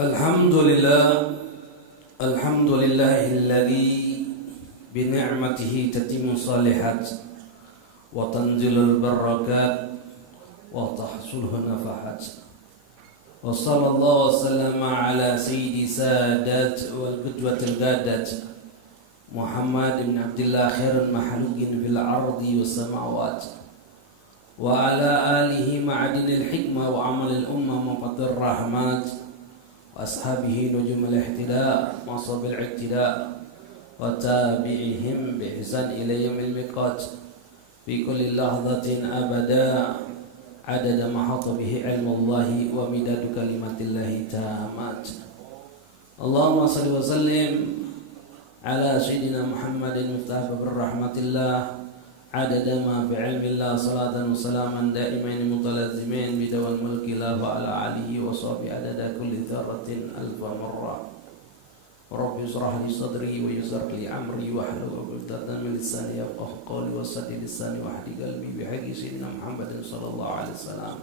Alhamdulillah, alhamdulillahilladzi bini'matihi tatimmu shalihat wa tanzilul barakat wa tahsulun nafahat. Wa sallallahu wa sallama ala sayyidi sadat wal qudwatil gadat Muhammad ibn Abdullah khairun mahlugin fil ardi was samawat wa ala alihi ma'adinil hikmah wa amalil ummah muqaddir rahmat ashabihi nujumul ihtidaa masabil iktidaa wa tabi'ihim bi ihsan ila yaumil miqat fi kulli lahzatin abada adada ma hata bihi ilmullahi wa midadu kalimatillahi tamat. Allahumma salli wa sallim ala sayyidina Muhammadin miftah babir rahmatillah adada ma bi ilmillah salatan wa salaman daimain mutalazimin bidawal mulki la wa ala alihi wa sahbihi adada kulli dzarratin alfa marrah. Rabbi israh li sadri wa yassir li amri wa hlul 'uqdatam min lisani yafqahu qawli wa saddid lisani wa hdi qalbi bi haqqi sayyidina Muhammadin sallallahu alaihi wasallam.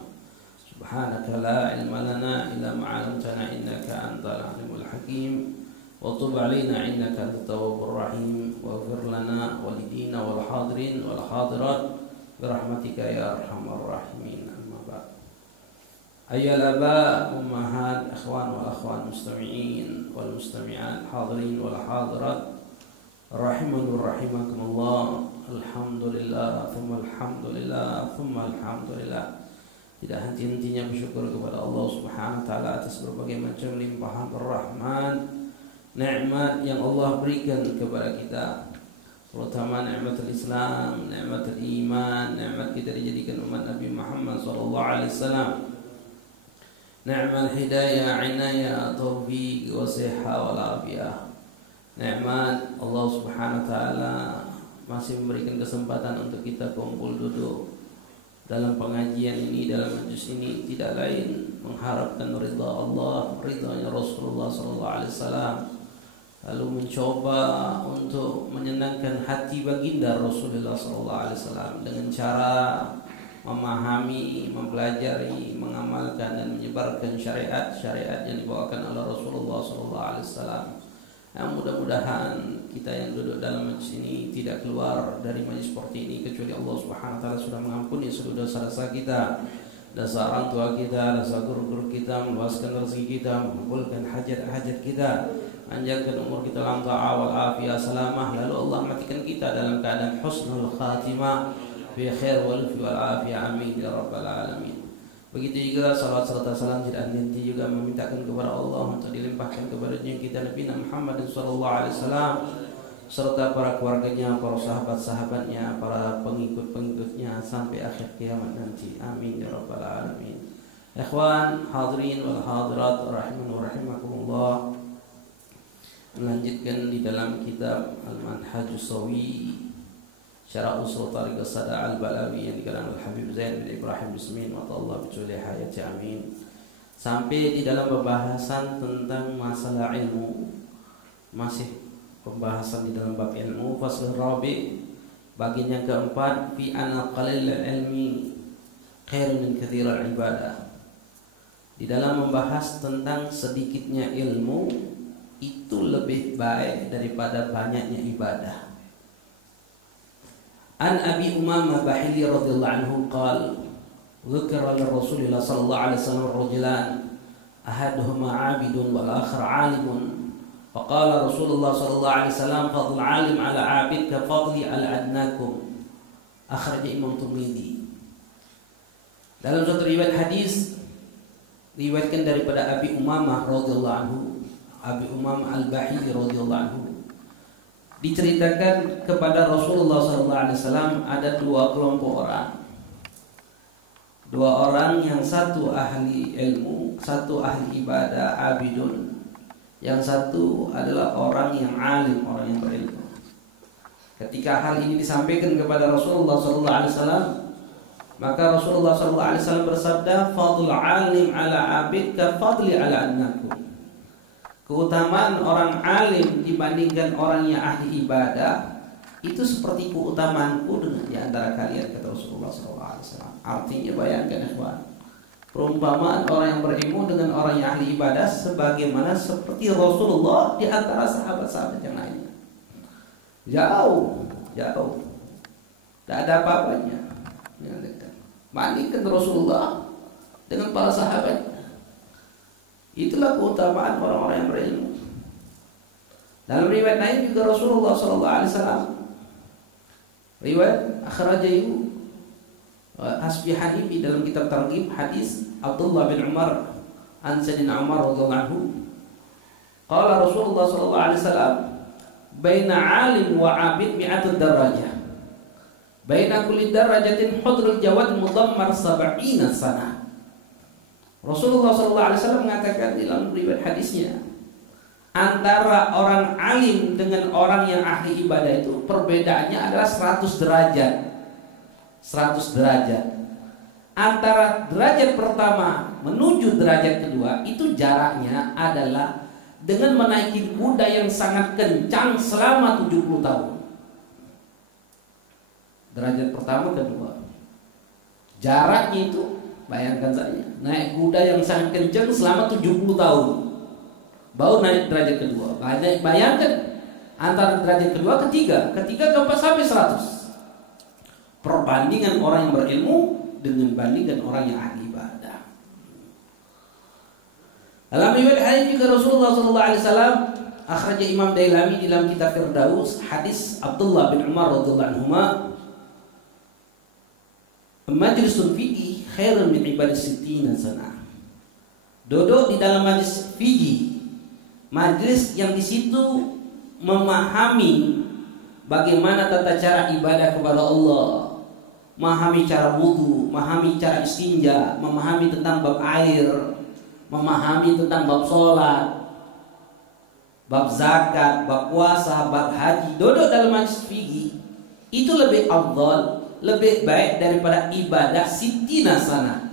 Subhanaka la ilma lana illa ma 'allamtana innaka antal alimul hakim. Wa tub alaina innaka antat tawwabur rahim waghfir lana wa lidina wal hadirin wal hadirat bi rahmatika ya arhamar rahimin. Amma ba'd. Ayyuhal aba ummahat ikhwan wal akhwat mustami'in wal mustami'at hadirin wal hadirat rahiman wa rahimakumullah. Alhamdulillah thumma alhamdulillah thumma alhamdulillah. Tidak henti-hentinya bersyukur kepada Allah Subhanahu wa taala atas berbagai macam limpahan rahmat nikmat yang Allah berikan kepada kita, terutama nikmatul Islam, nikmatul iman, nikmat kita dijadikan umat Nabi Muhammad sallallahu alaihi wasallam, nikmat hidayah, inayah, taufik, wasihah wal afiyah. Nikmat Allah Subhanahu wa taala masih memberikan kesempatan untuk kita kumpul duduk dalam pengajian ini, dalam majlis ini, tidak lain mengharapkan ridha Allah, ridhanya Rasulullah sallallahu alaihi wasallam, lalu mencoba untuk menyenangkan hati baginda Rasulullah sallallahu alaihi wasallam dengan cara memahami, mempelajari, mengamalkan dan menyebarkan syariat-syariat yang dibawakan oleh Rasulullah sallallahu alaihi wasallam. Yang mudah-mudahan kita yang duduk dalam majlis ini tidak keluar dari majlis seperti ini kecuali Allah Subhanahu wa taala sudah mengampuni seluruh dosa-dosa kita, dosa orang tua kita, dosa guru-guru kita, meluaskan rezeki kita, mengabulkan hajat-hajat kita, panjangkan umur kita dalam ta'awal afiyah salamah, lalu Allah matikan kita dalam keadaan husnul khatimah fi khair wal afiyah, amin ya rabbal alamin. Begitu juga salawat serta salam tidak henti juga memintakan kepada Allah untuk dilimpahkan kepada kita Nabi Muhammad sallallahu alaihi wasallam serta para keluarganya, para sahabat-sahabatnya, para pengikut-pengikutnya sampai akhir kiamat nanti, amin ya rabbal alamin. Ikhwan hadirin wal hadirat rahiman wa rahimakumullah, melanjutkan di dalam kitab Al-Manhajus Shawi Syarah Ushul Thariqus Sada Al-Balawi yang dikarang oleh Habib Zain bin Ibrahim Bismin wa Allah bijuli hayati amin, sampai di dalam pembahasan tentang masalah ilmu, masih pembahasan di dalam bab ilmu. Fasl Rabi, bagian yang keempat, fi anna qalil ilmi khairun min katsiril ibadah. Di dalam membahas tentang sedikitnya ilmu itu lebih baik daripada banyaknya ibadah. An Abi Umamah Bahili radhiyallahu anhu qala dzukira li Rasulillah sallallahu alaihi wasallam rajulan ahaduhuma 'abidun wal akhar 'alimun faqala Rasulullah sallallahu alaihi wasallam fadl 'alim 'ala 'abid ka fadli 'ala adnakum, akhraj Imam Tirmidzi. Dalam satu riwayat hadis diriwayatkan daripada Abi Umamah radhiyallahu anhu, Abi Umamah Al-Bahili radhiyallahu anhu, diceritakan kepada Rasulullah SAW ada dua kelompok orang. Dua orang, yang satu ahli ilmu, satu ahli ibadah, abidun. Yang satu adalah orang yang alim, orang yang berilmu. Ketika hal ini disampaikan kepada Rasulullah SAW, maka Rasulullah SAW bersabda, fadl alim ala abid ka fadli ala annakum. Keutamaan orang alim dibandingkan orang yang ahli ibadah itu seperti keutamaanku dengan di antara kalian, kata Rasulullah SAW. Artinya bayangkan ikhwan, Perumpamaan orang yang berilmu dengan orang yang ahli ibadah sebagaimana seperti Rasulullah di antara sahabat-sahabat yang lainnya. Jauh. Tidak ada apa-apanya. Bandingkan Rasulullah dengan para sahabat. Itulah keutamaan orang-orang yang berilmu. Dalam riwayat lain juga Rasulullah SAW, riwayat akhrajahu Asbihani dalam kitab Targhib, hadis Abdullah bin Umar an Sayyidina Umar radhiyallahu anhu, qala Rasulullah SAW, baina alim wa abid mi'atud darajah, baina kulli darajatin hudrul jawad mudammar 70 sanah. Rasulullah SAW mengatakan dalam riwayat hadisnya, antara orang alim dengan orang yang ahli ibadah itu perbedaannya adalah 100 derajat. 100 derajat. Antara derajat pertama menuju derajat kedua itu jaraknya adalah dengan menaiki kuda yang sangat kencang selama 70 tahun. Derajat pertama kedua. Jaraknya itu, bayangkan saja, naik kuda yang sangat kencang selama 70 tahun. Baru naik derajat kedua. Bayangkan antara derajat kedua ketiga keempat sampai 100. Perbandingan orang yang berilmu dengan bandingkan orang yang ahli ibadah. Dalam riwayat hadis juga Rasulullah SAW akhraja Imam Dailami dalam kitab Firdaus, hadis Abdullah bin Umar radhiyallahu anhuma, majlisun fiqih khairun min ibadah sittina sana. Duduk di dalam majlis fiqih, majlis yang di situ memahami bagaimana tata cara ibadah kepada Allah, memahami cara wudu, memahami cara istinja, memahami tentang bab air, memahami tentang bab sholat, bab zakat, bab puasa, bab haji. Duduk dalam majlis fikih itu lebih afdal, lebih baik daripada ibadah sittina sana.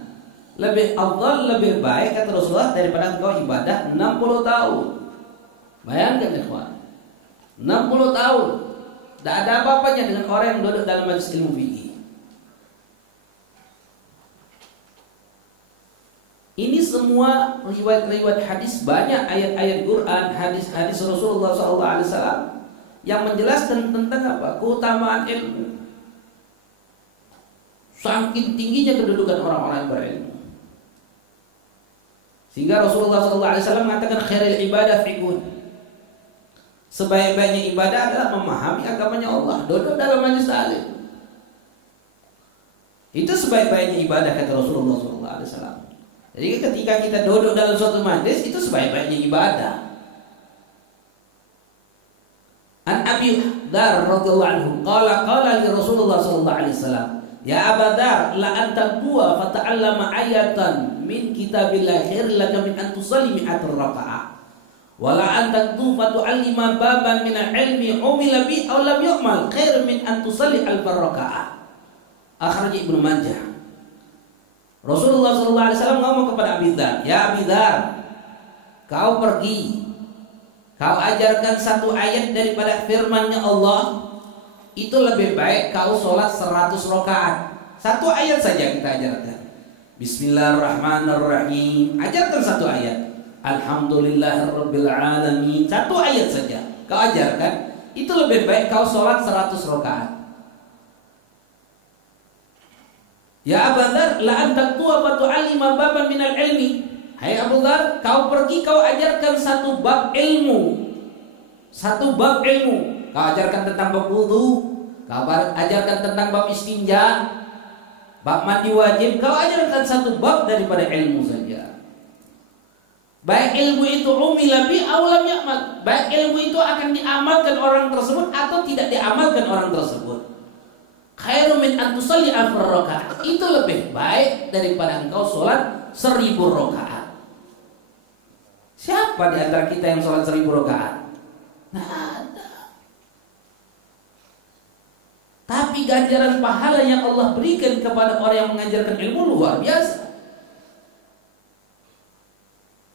Lebih afdal, lebih baik kata Rasulullah daripada engkau ibadah 60 tahun. Bayangkan ikhwan, 60 tahun tidak ada apa-apanya dengan orang yang duduk dalam majlis ilmu fikih. Ini semua riwayat-riwayat hadis, banyak ayat-ayat Quran, hadis-hadis Rasulullah SAW yang menjelaskan tentang apa? Keutamaan ilmu. Saking tingginya kedudukan orang-orang yang berilmu. Sehingga Rasulullah SAW mengatakan khairul ibadah fiqhun. Sebaik-baiknya ibadah adalah memahami agamanya Allah. Duduk dalam majlis taklim. Itu sebaik-baiknya ibadah kata Rasulullah SAW. Jadi ketika kita duduk dalam suatu majlis itu sebaik-baiknya ibadah. An Abi Dzar radhiyallahu anhu qala li Rasulullah sallallahu alaihi wasallam, ya Abu Dzar, la anta dua fata'allama ayatan min kitabillah khairul laka min an tusalli mi'at raka'ah. Wala anta tufa tu'allima baban min al-ilmi umila bi aw lam yu'mal khair min an tusalli al-baraka'ah. Akhraj Ibnu Majah. Rasulullah sallallahu alaihi wasallam ngomong kepada Abi Dzar, "Ya Abi Dzar, kau pergi, kau ajarkan satu ayat daripada firman-Nya Allah, itu lebih baik kau sholat 100 rakaat. Satu ayat saja kita ajarkan. Bismillahirrahmanirrahim. Ajarkan satu ayat. Alhamdulillahirabbil alamin. Satu ayat saja kau ajarkan, itu lebih baik kau sholat 100 rakaat. Ya Abu Dzar, la anta tuwa fa tu'allima baban minal ilmi. Hai Abu Dzar, kau pergi kau ajarkan satu bab ilmu. Satu bab ilmu. Kau ajarkan tentang bab wudu, kau ajarkan tentang bab istinja, bab mandi wajib, kau ajarkan satu bab daripada ilmu saja. Baik ilmu itu umila bi aw lam ya'mal. Baik ilmu itu akan diamalkan orang tersebut atau tidak diamalkan orang tersebut. Khairu min an tusalli alf rakaat. Itu lebih baik daripada engkau sholat 1000 rakaat. Siapa di antara kita yang sholat 1000 rakaat? Nah, ada. Tapi ganjaran pahala yang Allah berikan kepada orang yang mengajarkan ilmu luar biasa.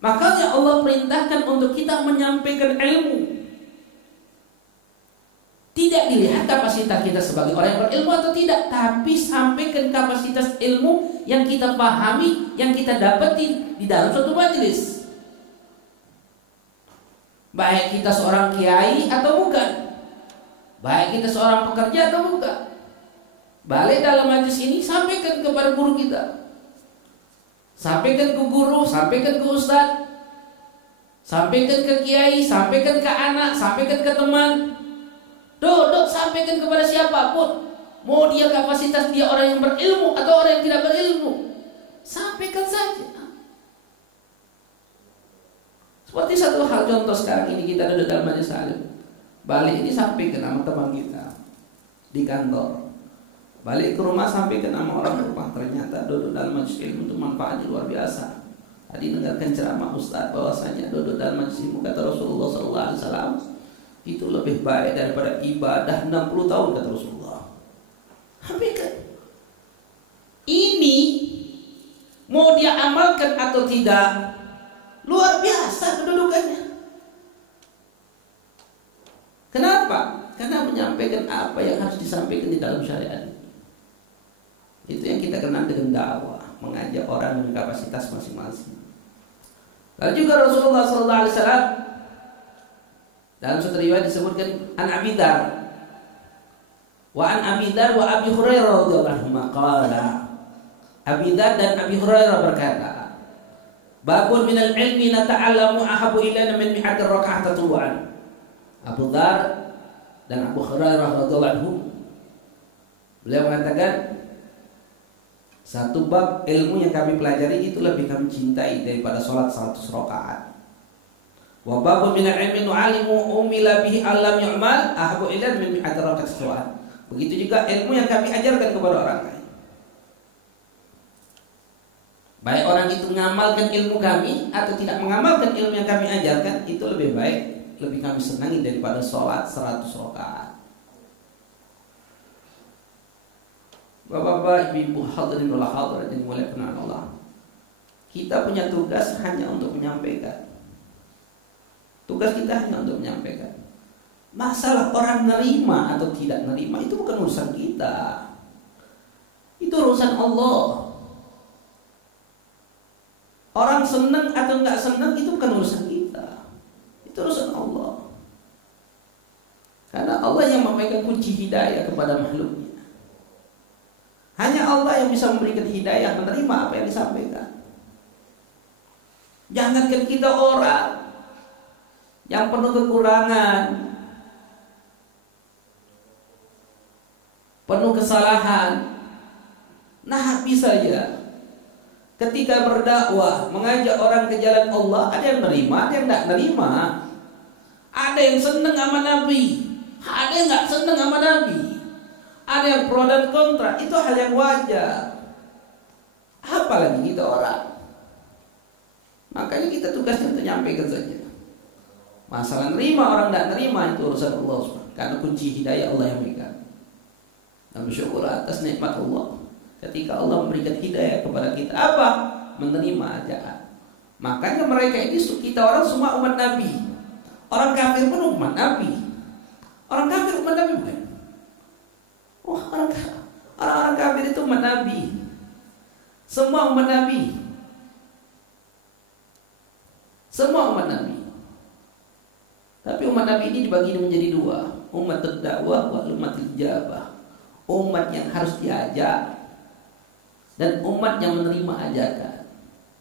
Makanya Allah perintahkan untuk kita menyampaikan ilmu. Tidak dilihat kapasitas kita sebagai orang yang berilmu atau tidak, tapi sampaikan kapasitas ilmu yang kita pahami, yang kita dapetin di dalam suatu majelis. Baik kita seorang kiai atau bukan, baik kita seorang pekerja atau bukan, balik dalam majelis ini sampaikan kepada guru kita, sampaikan ke guru, sampaikan ke ustadz, sampaikan ke kiai, sampaikan ke anak, sampaikan ke teman. Duduk sampaikan kepada siapapun, mau dia kapasitas dia orang yang berilmu atau orang yang tidak berilmu, sampaikan saja. Seperti satu hal contoh sekarang ini, kita duduk dalam majelis alim, balik ini sampaikan sama teman kita di kantor, balik ke rumah sampaikan sama orang rumah. Ternyata duduk dalam majelis ilmu itu manfaatnya luar biasa. Tadi dengarkan ceramah Ustaz bahwasanya duduk dalam majelis ilmu, kata Rasulullah SAW, itu lebih baik daripada ibadah 60 tahun, kata Rasulullah. Sampaikan. Ini mau dia amalkan atau tidak, luar biasa kedudukannya. Kenapa? Karena menyampaikan apa yang harus disampaikan di dalam syariat. Itu yang kita kenal dengan dakwah, mengajak orang dengan kapasitas masing-masing. Lalu juga Rasulullah SAW dalam satu riwayat disebutkan an Abi Dzar wa an Abi Dzar wa Abi Hurairah radhiyallahu anhu qala, Abi Dzar dan Abi Hurairah berkata, babun minal ilmi nata'allamu ahabu ilaina min mi'atir raka'ah tatawwu'an. Abu Dzar dan Abu Hurairah radhiyallahu anhu, beliau mengatakan, satu bab ilmu yang kami pelajari itu lebih kami cintai daripada sholat 100 rakaat. Wa babu minal ilmi nu'alimu umila bihi alam yu'mal ahabu ilaina min mi'atir raka'ah tatawwu'an. Begitu juga ilmu yang kami ajarkan kepada orang lain, baik orang itu mengamalkan ilmu kami atau tidak mengamalkan ilmu yang kami ajarkan, itu lebih baik, lebih kami senangi daripada sholat 100 rakaat. Bapak-bapak, ibu-ibu, hadirin wal hadirat yang dimuliakan Allah, kita punya tugas hanya untuk menyampaikan. Tugas kita hanya untuk menyampaikan. Masalah orang nerima atau tidak nerima itu bukan urusan kita, itu urusan Allah. Orang senang atau enggak senang itu bukan urusan kita, itu urusan Allah. Karena Allah yang memegang kunci hidayah kepada makhluknya. Hanya Allah yang bisa memberikan hidayah, menerima apa yang disampaikan. Jangankan kita orang yang penuh kekurangan, penuh kesalahan, Nabi saja ketika berdakwah, mengajak orang ke jalan Allah, ada yang menerima, ada yang tidak menerima. Ada yang senang sama Nabi, ada yang nggak senang sama Nabi. Ada yang pro dan kontra, itu hal yang wajar. Apalagi kita orang. Makanya kita tugasnya untuk nyampaikan saja. Masalah nerima orang tidak nerima itu urusan Allah, karena kunci hidayah Allah yang megang. Dan bersyukur atas nikmat Allah ketika Allah memberikan hidayah kepada kita, apa? Menerima ajaan. Makanya mereka ini, kita orang semua umat Nabi. Orang kafir pun umat Nabi. Orang kafir umat Nabi bukan? Wah, orang kafir itu umat Nabi. Semua umat Nabi. Semua umat Nabi. Tapi umat Nabi ini dibagi menjadi dua, umat terdakwah wa umat ijabah. Umat yang harus diajak dan umat yang menerima ajakan.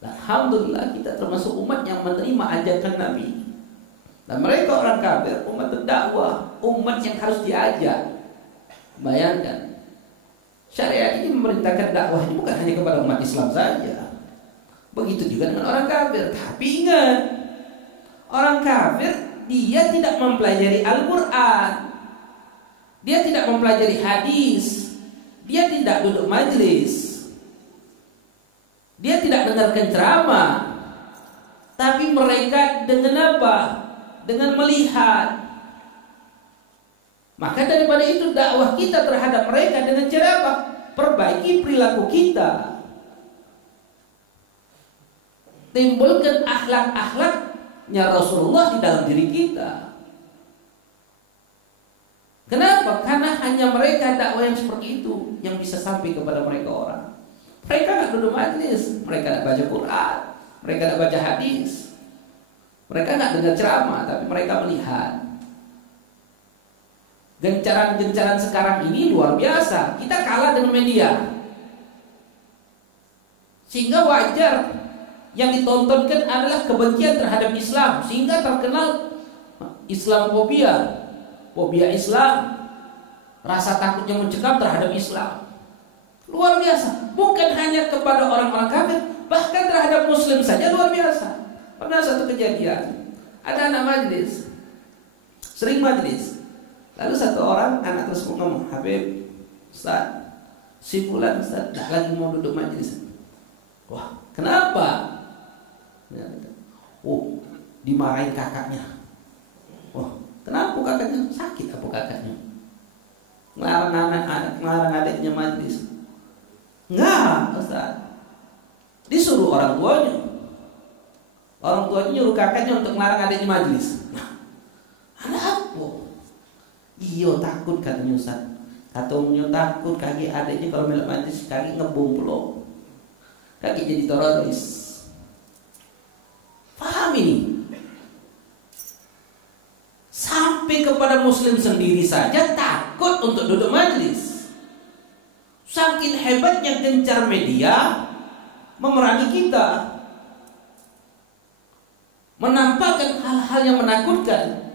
Alhamdulillah kita termasuk umat yang menerima ajakan Nabi. Dan mereka orang kafir, umat terdakwah, umat yang harus diajak. Bayangkan, syariat ini memerintahkan dakwah ini bukan hanya kepada umat Islam saja. Begitu juga dengan orang kafir. Tapi ingat, orang kafir dia tidak mempelajari Al-Quran, dia tidak mempelajari hadis, dia tidak duduk majelis, dia tidak dengarkan ceramah. Tapi mereka dengan apa? Dengan melihat. Maka daripada itu dakwah kita terhadap mereka dengan cara apa? Perbaiki perilaku kita, timbulkan akhlak-akhlaknya Rasulullah di dalam diri kita. Kenapa? Karena hanya mereka dakwah yang seperti itu yang bisa sampai kepada mereka orang. Mereka nggak duduk majlis, mereka nggak baca Quran, mereka nggak baca hadis, mereka nggak dengar ceramah, tapi mereka melihat. Gencaran-gencaran sekarang ini luar biasa. Kita kalah dengan media, sehingga wajar yang ditontonkan adalah kebencian terhadap Islam, sehingga terkenal Islamofobia, fobia Islam, rasa takut yang mencekam terhadap Islam. Luar biasa. Bukan hanya kepada orang-orang kafir, bahkan terhadap Muslim saja luar biasa. Pernah satu kejadian, ada anak majlis, sering majlis. Lalu satu orang anak tersebut ngomong, Habib, Ustaz, si fulan Ustaz dah lagi mau duduk majlis. Wah, kenapa? Oh, dimarahin kakaknya. Wah, kenapa kakaknya? Sakit apa kakaknya? Ngelarang adiknya majlis. Enggak, Ustaz. Disuruh orang tuanya. Orang tuanya nyuruh kakaknya untuk melarang adiknya majlis. Ada apa? Iyo takut katanya Ustaz. Katanya takut kaki adiknya kalau melak majlis kaki ngebom pulau. Kaki jadi teroris. Paham ini? Sampai kepada Muslim sendiri saja takut untuk duduk majlis. Saking hebatnya gencar media memerangi kita, menampakkan hal-hal yang menakutkan.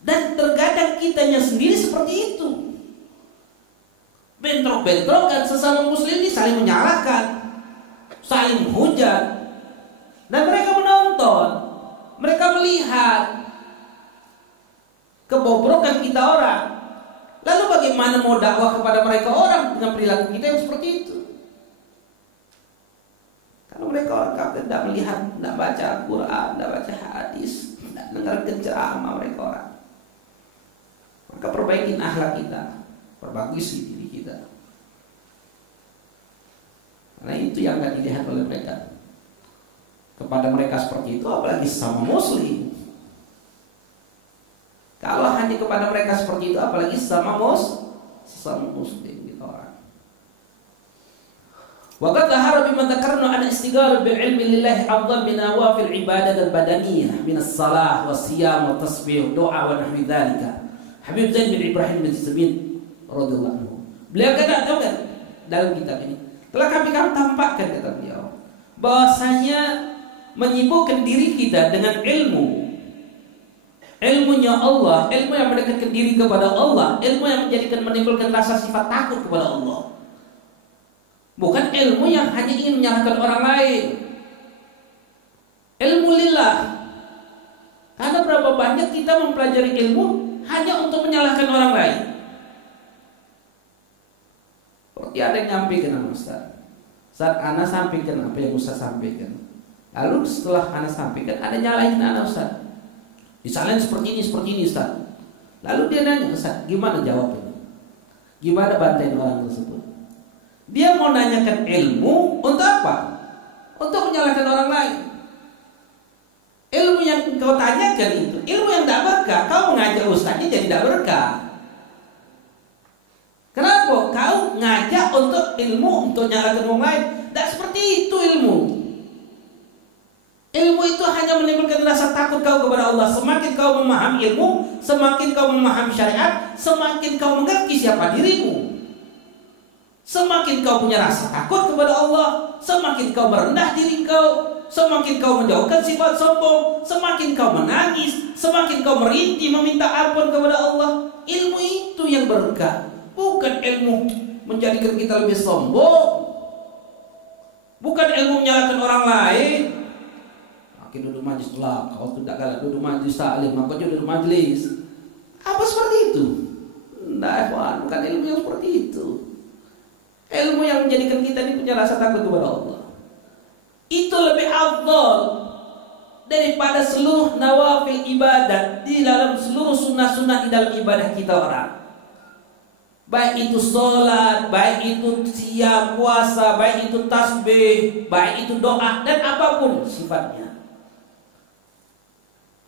Dan terkadang kitanya sendiri seperti itu. Bentrok-bentrokan sesama Muslim ini saling menyalahkan, saling menghujat. Dan mereka menonton, mereka melihat kebobrokan kita orang. Lalu bagaimana mau dakwah kepada mereka orang dengan perilaku kita yang seperti itu? Kalau mereka orang kafir tidak melihat, tidak baca Al-Quran, tidak baca hadis, tidak dengarkan ceramah mereka orang. Maka perbaikin akhlak kita, perbaiki diri kita. Karena itu yang akan dilihat oleh mereka. Kepada mereka seperti itu, apalagi sama Muslim. Kalau hanya kepada mereka seperti itu, apalagi sama Muslim gitu orang. Wa qad dhahara bima dzakarna an istighfar bil ilmi lillahi afdal min nawafil ibadah al badaniyah min as-salah was siyam wa tasbih doa wa nahwi dzalika. Habib Zain bin Ibrahim bin Sabit radhiyallahu anhu. Beliau kata, tahu kan dalam kitab ini telah kami tampakkan, kata beliau, bahwasanya menyibukkan diri kita dengan ilmunya Allah, ilmu yang mendekatkan diri kepada Allah, ilmu yang menimbulkan rasa sifat takut kepada Allah. Bukan ilmu yang hanya ingin menyalahkan orang lain. Ilmu lillah. Karena berapa banyak kita mempelajari ilmu hanya untuk menyalahkan orang lain. Seperti ada yang nyampaikan sama Ustaz. Saat Ana sampaikan apa yang Ustaz sampaikan, lalu setelah Ana sampaikan ada nyalahin Ana Ustaz. Disalahin seperti ini Ustaz. Lalu dia nanya, Ustaz, gimana jawabnya? Gimana bantahin orang tersebut? Dia mau nanyakan ilmu untuk apa? Untuk menyalahkan orang lain. Ilmu yang kau tanyakan itu ilmu yang tidak berkah. Kau mengajak ustaznya jadi tidak berkah. Kenapa? Kau ngajak untuk ilmu untuk menyalahkan orang lain. Tidak seperti itu ilmu. Ilmu itu hanya menimbulkan rasa takut kau kepada Allah. Semakin kau memahami ilmu, semakin kau memahami syariat, semakin kau mengerti siapa dirimu. Semakin kau punya rasa takut kepada Allah, semakin kau merendah diri kau, semakin kau menjauhkan sifat sombong, semakin kau menangis, semakin kau merintih meminta ampun kepada Allah. Ilmu itu yang berkah, bukan ilmu menjadikan kita lebih sombong, bukan ilmu menyalahkan orang lain. Makin duduk majlis lah, kau tidak galak duduk majlis taklim, maka duduk majlis. Apa seperti itu? Tidak, bukan ilmu yang seperti itu. Ilmu yang menjadikan kita ini punya rasa takut kepada Allah itu lebih afdal daripada seluruh nawafil ibadat di dalam seluruh sunnah-sunnah di dalam ibadah kita orang. Baik itu sholat, baik itu siam, puasa, baik itu tasbih, baik itu doa, dan apapun sifatnya.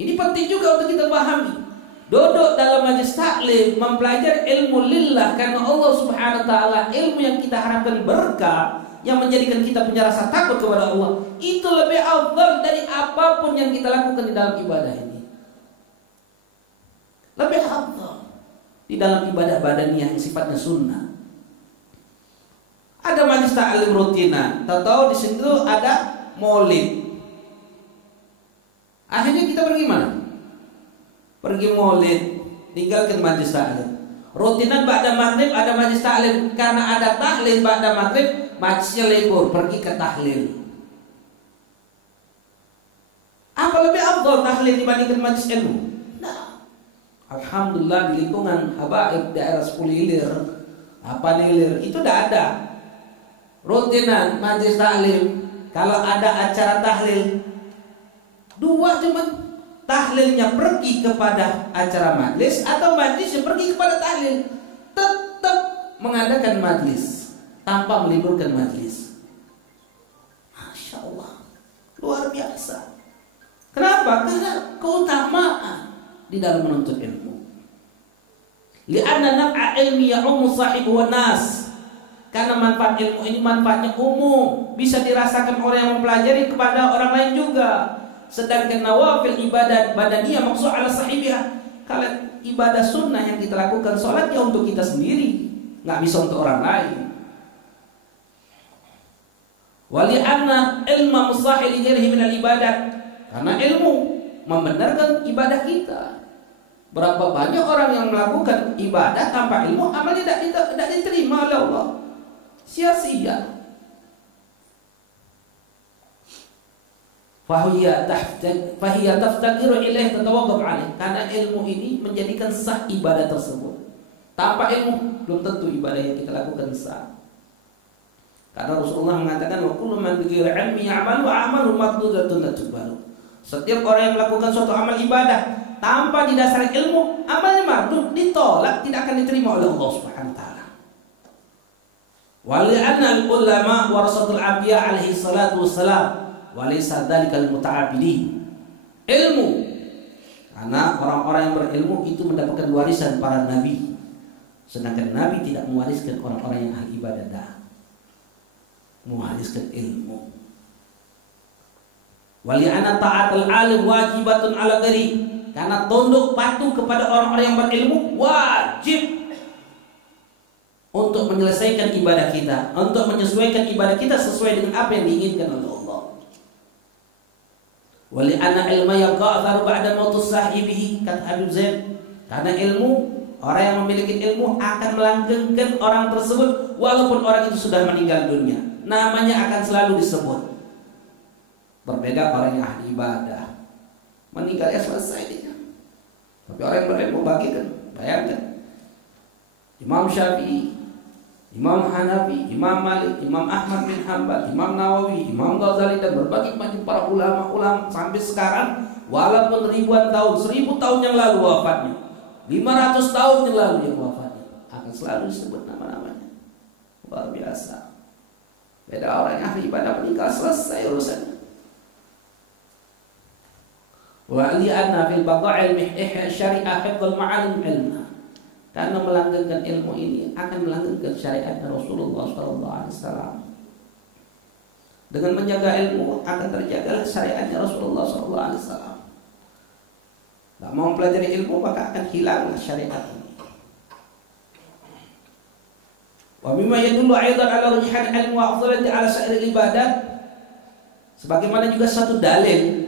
Ini penting juga untuk kita pahami. Duduk dalam majlis taklim mempelajari ilmu lillah karena Allah Subhanahu wa taala, ilmu yang kita harapkan berkah, yang menjadikan kita punya rasa takut kepada Allah, itu lebih afdal dari apapun yang kita lakukan di dalam ibadah ini. Lebih afdal di dalam ibadah badaniyah yang sifatnya sunnah. Ada majlis taklim rutinan, tahu di situ ada maulid. Akhirnya kita pergi mana? Pergi maulid, tinggalkan majlis taklim. Rutinan ba'da maghrib ada majlis taklim, karena ada tahlil ba'da maghrib, majlisnya libur, pergi ke tahlil. Apa lebih afdal tahlil dibandingkan majlis ilmu? Nah, alhamdulillah di lingkungan habaib daerah 10 Ilir, apa Ilir, itu tidak ada rutinan majlis taklim. Kalau ada acara tahlil, dua cuman, tahlilnya pergi kepada acara majlis atau majlisnya pergi kepada tahlil. Tetap mengadakan majlis tanpa meliburkan majlis. Masya Allah, luar biasa. Kenapa? Karena keutamaan di dalam menuntut ilmu. Li'anna naf'a ilmi ya'ummu sahibu wan nas. Karena manfaat ilmu ini manfaatnya umum, bisa dirasakan orang yang mempelajari kepada orang lain juga. Sedangkan nawafil ibadah badaniyah maksud ala sahibiha. Kalau ibadah sunnah yang kita lakukan, sholat ya untuk kita sendiri, nggak bisa untuk orang lain. Wali anna ilma musahil ghairihi min al-ibadat. Karena ilmu membenarkan ibadah kita. Berapa banyak orang yang melakukan ibadah tanpa ilmu, amalnya tidak diterima oleh Allah. Sia-sia. Fahiyya taftakiru ilaih tatawaqab alaih. Karena ilmu ini menjadikan sah ibadah tersebut. Tanpa ilmu belum tentu ibadah yang kita lakukan sah. Karena Rasulullah mengatakan wa kullu man bi ghairi ilmi ya'malu amalu mardudun la tuqbalu. Setiap orang yang melakukan suatu amal ibadah tanpa didasari ilmu, amalnya mardud, ditolak, tidak akan diterima oleh Allah Subhanahu wa taala. Wa li'anna al-ulama warasatul anbiya alaihi salatu wassalam. Walaysa dzalikal muta'abbidin. Ilmu, karena orang-orang yang berilmu itu mendapatkan warisan para nabi. Sedangkan nabi tidak mewariskan orang-orang yang ahli ibadah, mewariskan ilmu. Wali'anna ta'atul alim wajibatun ala ghairi. Karena tunduk patuh kepada orang-orang yang berilmu wajib untuk menyelesaikan ibadah kita, untuk menyesuaikan ibadah kita sesuai dengan apa yang diinginkan oleh Allah. Wali anna ilma yaqa atharu ba'da mautus sahibihi, kata Habib Zain. Karena ilmu, orang yang memiliki ilmu akan melanggengkan orang tersebut walaupun orang itu sudah meninggal dunia. Namanya akan selalu disebut. Berbeda orang yang ahli ibadah, meninggal ya selesai dia. Tapi orang yang berilmu bagikan, bayangkan Imam Syafi'i, Imam Hanafi, Imam Malik, Imam Ahmad bin Hanbal, Imam Nawawi, Imam Ghazali dan berbagai macam para ulama-ulama sampai sekarang, walaupun ribuan tahun, 1000 tahun yang lalu wafatnya, 500 tahun yang lalu yang wafatnya, akan selalu disebut nama-namanya. Luar biasa. Beda orang yang ahli ibadah meninggal selesai urusannya. Wa li'anna fil bada'il mihih syari'ah hifdzul ma'alim ilma. Karena melanggengkan ilmu ini akan melanggengkan syariatnya Rasulullah SAW. Dengan menjaga ilmu akan terjaga syariatnya Rasulullah SAW. Tak mau mempelajari ilmu maka akan hilanglah syariat ini. Wa mimma yadullu aidan ala rujhan ilmu wa afdalati ala sa'iril ibadat. Sebagaimana juga satu dalil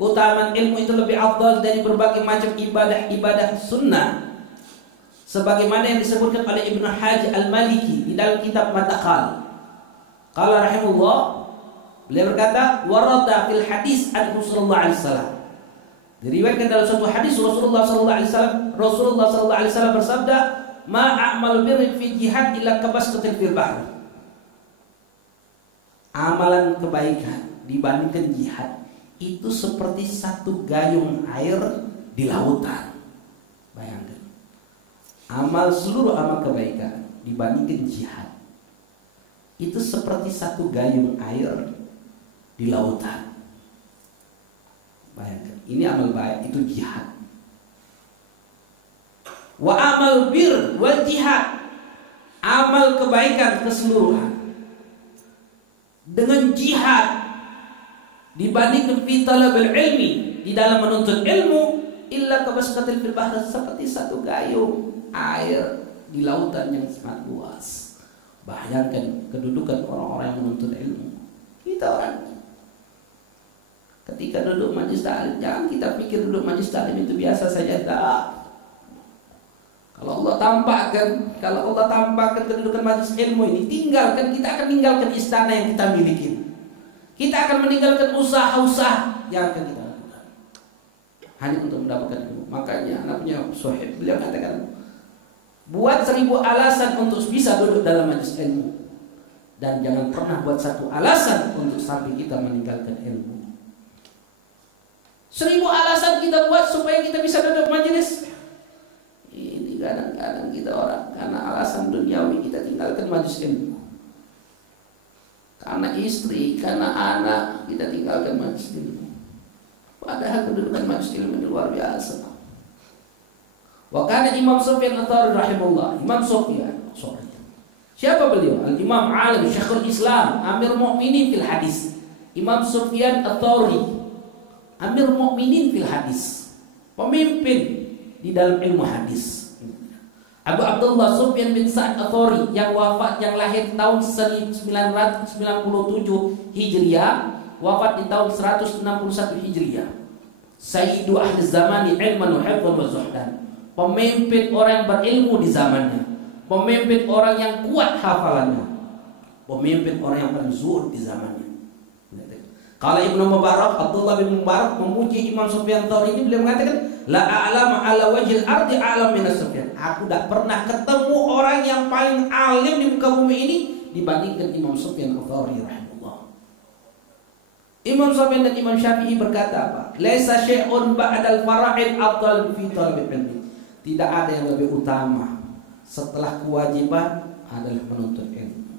keutamaan ilmu itu lebih afdal dari berbagai macam ibadah sunnah. Sebagaimana yang disebutkan oleh Ibnu Hajj Al-Maliki di dalam kitab Madkhal. Qala rahimahullah, beliau berkata, warada fil hadis an Rasulullah SAW. Diriwayatkan dalam suatu hadis Rasulullah SAW bersabda, ma a'malu birrin fi jihad illa kabasqatin fil bahr. Amalan kebaikan dibandingkan jihad itu seperti satu gayung air di lautan. Bayangkan. Seluruh amal kebaikan dibandingkan jihad itu seperti satu gayung air di lautan. Bayangkan, ini amal baik, itu jihad. Wa amal bir wal jihad, amal kebaikan keseluruhan dengan jihad dibandingkan fi talabil ilmi, di dalam menuntut ilmu, illa kabaskatil fil bahr, seperti satu gayung air di lautan yang sangat luas. Bayangkan kedudukan orang-orang yang menuntut ilmu. Kita orang ketika duduk majlis ta'lim, jangan kita pikir duduk majlis ta'lim itu biasa saja. Tak. Kalau Allah tampakkan kedudukan majlis ilmu ini, kita akan tinggalkan istana yang kita miliki. Kita akan meninggalkan usaha-usaha yang akan kita lakukan hanya untuk mendapatkan ilmu. Makanya anak punya Sohib, beliau katakan, buat 1000 alasan untuk bisa duduk dalam majlis ilmu, dan jangan pernah buat satu alasan untuk sampai kita meninggalkan ilmu. 1000 alasan kita buat supaya kita bisa duduk majlis. Ini kadang-kadang kita orang karena alasan duniawi kita tinggalkan majlis ilmu. Karena istri, karena anak, kita tinggalkan majlis ilmu. Padahal kedudukan majlis ilmu itu luar biasa. Wa kana Imam Sufyan Ats-Tsauri rahimahullah. Imam Sufyan, siapa beliau? Al-Imam Alim Syekhul Islam, Amir Mu'minin fil hadis. Imam Sufyan Ats-Tsauri, Amir Mu'minin fil hadis, pemimpin di dalam ilmu hadis. Abu Abdullah Sufyan bin Sa'ad Ats-Tsauri yang lahir tahun 997 Hijriah, wafat di tahun 161 Hijriah. Sayyidu ahli zamani ilman wa hifdhan wa zuhdan. Pemimpin orang yang berilmu di zamannya, pemimpin orang yang kuat hafalannya, pemimpin orang yang paling zuhud di zamannya. Kalau Ibnu Mubarak, Abdullah bin Mubarak memuji Imam Sufyan Ats-Tsauri ini, beliau mengatakan, la a'lamu ala wajhil ardi a'lam min Sufyan. Aku tidak pernah ketemu orang yang paling alim di muka bumi ini dibandingkan Imam Sufyan Ats-Tsauri rahimahullah. Imam Sufyan dan Imam Syafi'i berkata apa? Laisa syai'un ba'dal fara'id afdal fi talabil ilmi. Tidak ada yang lebih utama setelah kewajiban adalah menuntut ilmu.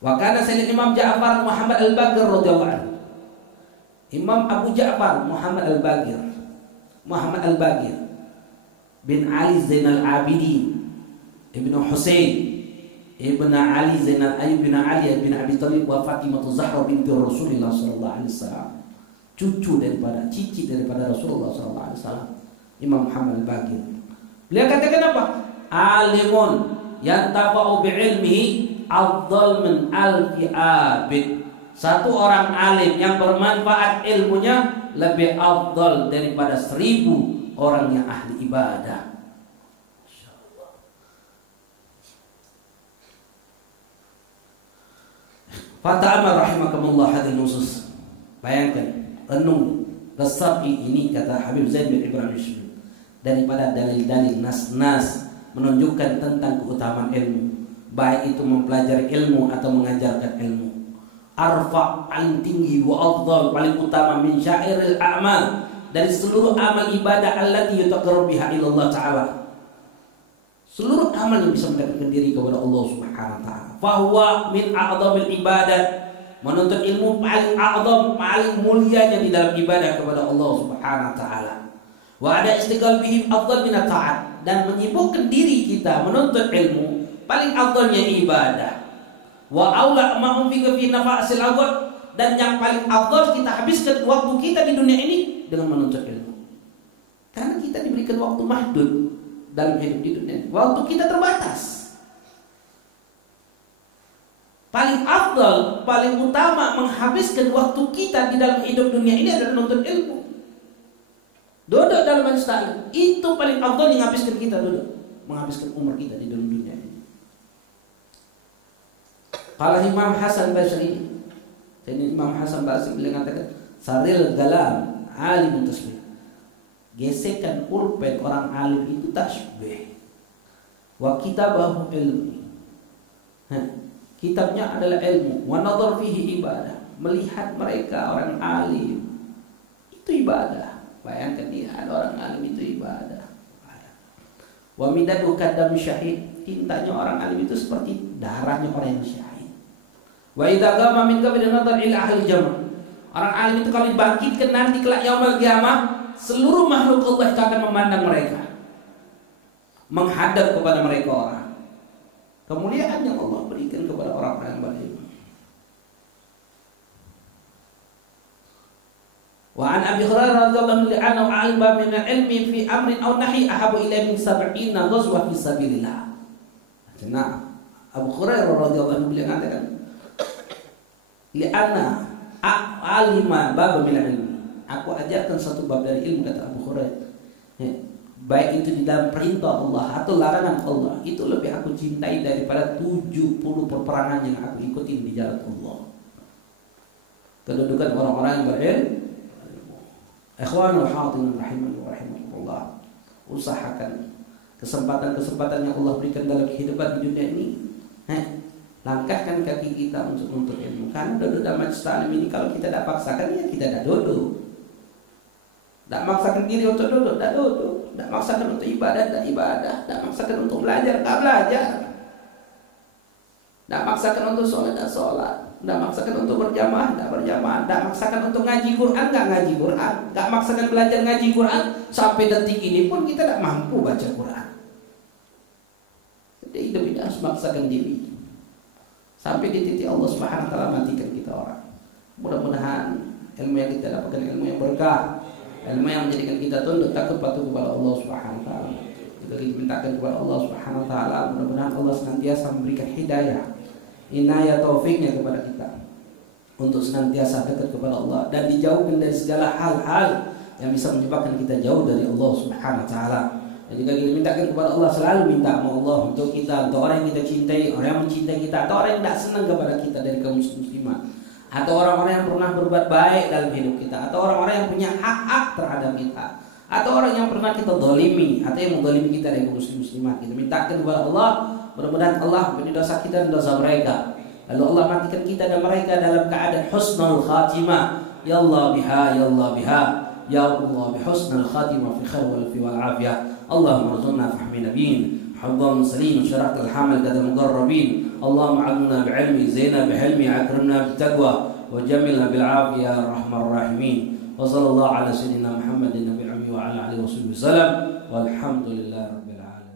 Wa kana Sayyid Imam Ja'far Muhammad Al-Baqir radhiyallahu anhu. Imam Abu Ja'far Muhammad Al-Baqir bin Ali Zainal Abidin Ibnu Husain Ibnu Ali Zainal Ayyub bin Ali bin Abi Thalib wa Fatimah Zahra binti Rasulullah sallallahu alaihi wasallam, cici daripada Rasulullah sallallahu alaihi wasallam, Imam Muhammad Al-Baqir. Beliau katakan apa? Alimun yantafa'u bi'ilmihi afdal min alfi abid. Satu orang alim yang bermanfaat ilmunya lebih afdal daripada 1000 orang yang ahli ibadah. Fata'amal rahimakumullah hadil nusus. Bayangkan, renung, resapi ini kata Habib Zaid bin Ibrahim Syuhri daripada dalil-dalil nas-nas menunjukkan tentang keutamaan ilmu, baik itu mempelajari ilmu atau mengajarkan ilmu. Arfa, paling tinggi, wa afdal, paling utama, min syairil a'mal, dari seluruh amal ibadah allati yutaqarrabu biha ila Allah taala. Seluruh amal yang bisa mendekatkan diri kepada Allah Subhanahu wa taala. Fahuwa min a'dhamil ibadat, menuntut ilmu paling a'dham, paling mulianya di dalam ibadah kepada Allah Subhanahu wa taala. Wa ada istiqal bihim afdal min ta'at, dan menyibukkan diri kita menuntut ilmu paling afdalnya ibadah. Wa aula ma'um fi nafasil awal, dan yang paling afdal kita habiskan waktu kita di dunia ini dengan menuntut ilmu. Karena kita diberikan waktu mahdud dalam hidup di dunia. Waktu kita terbatas. Paling afdal, paling utama menghabiskan waktu kita di dalam hidup dunia ini adalah menuntut ilmu. Duduk dalam majlis ta'lim itu paling afdal yang menghabiskan kita duduk, menghabiskan umur kita di dalam dunia ini. Kalau Imam Hasan Basri, jadi Imam Hasan Basri beliau mengatakan, saril galam alim tasbih. Gesekan pulpen orang alim itu tasbih. Wa kitabahu ilmi. Kitabnya adalah ilmu. Wa nadhar fihi ibadah. Melihat mereka orang alim itu ibadah. Bayangkan dia ada orang alim itu ibadah. Wa midadu kadam syahid. Tintanya orang alim itu seperti darahnya orang yang syahid. Wa idza qama min qabli nadhar ila ahli jama'. Orang alim itu kalau dibangkitkan nanti kelak yaumul qiyamah, seluruh makhluk Allah itu akan memandang mereka. menghadap kepada mereka orang. Kemuliaan yang Allah berikan kepada orang-orang yang berilmu. Wa an Abi Hurairah radhiyallahu anhu alima min al-ilmi fi amrin aw nahi ahabu ilayhi min 70 ghazwa fi sabilillah. Nah, Abu Hurairah radhiyallahu anhu beliau mengatakan, li'anna alima bab min al-ilmi. Aku ajarkan satu bab dari ilmu, kata Abu Hurairah. Baik itu di dalam perintah Allah atau larangan Allah, itu lebih aku cintai daripada 70 peperangan yang aku ikutin di jalan Allah. Kedudukan orang-orang yang berilmu. Ikhwanul hadirin rahimani wa rahimakumullah, usahakan kesempatan-kesempatan yang Allah berikan dalam kehidupan di dunia ini, langkahkan kaki kita untuk ilmu. Kan duduk dalam majlis ta'lim ini, kalau kita tidak paksakan ya kita tidak duduk. Tidak maksakan diri untuk duduk, tidak duduk. Tidak maksakan untuk ibadah, tidak ibadah. Tidak maksakan untuk belajar, tidak belajar. Tidak maksakan untuk sholat, tidak sholat. Tidak maksakan untuk berjamaah, tidak berjamaah. Tidak maksakan untuk ngaji Quran, tidak ngaji Quran. Tidak maksakan belajar ngaji Quran. Sampai detik ini pun kita tidak mampu baca Quran. Jadi kita harus maksakan diri sampai di titik Allah Subhanahu wa taala matikan kita orang. Mudah-mudahan ilmu yang kita dapatkan ilmu yang berkah, ilmu yang menjadikan kita tunduk takut patuh kepada Allah Subhanahu wa taala. Kita mintakan kepada Allah Subhanahu wa taala, mudah-mudahan Allah senantiasa memberikan hidayah, inayah, taufiknya kepada kita untuk senantiasa dekat kepada Allah dan dijauhkan dari segala hal-hal yang bisa menyebabkan kita jauh dari Allah Subhanahu wa taala. Dan juga kita mintakan kepada Allah, selalu minta sama Allah untuk kita, untuk orang yang kita cintai, orang yang mencintai kita, atau orang yang tidak senang kepada kita dari kaum muslimat, atau orang-orang yang pernah berbuat baik dalam hidup kita, atau orang-orang yang punya hak-hak terhadap kita, atau orang yang pernah kita zalimi, atau yang menzalimi kita dari kaum muslimat. Kita mintakan kepada Allah, mudah-mudahan Allah ampuni dosa kita dan dosa mereka. Lalu Allah matikan kita dan mereka dalam keadaan husnul khatimah. Ya Allah biha, ya Allah biha, ya Allah bihusnul khatimah fi khair wal fi wal afiyah. Allahumma arzuqna fahmi nabiyyin, hafdhan salim, syarat al-hamal kadal muqarrabin. Allahumma allimna bi'ilmi, zina bihilmi, akrimna bitaqwa, wa jamilna bil afiyah rahmar rahimin. Wa sallallahu ala sayyidina Muhammadin nabiyyi wa ala alihi wa sahbihi wasallam. Walhamdulillahi rabbil alamin.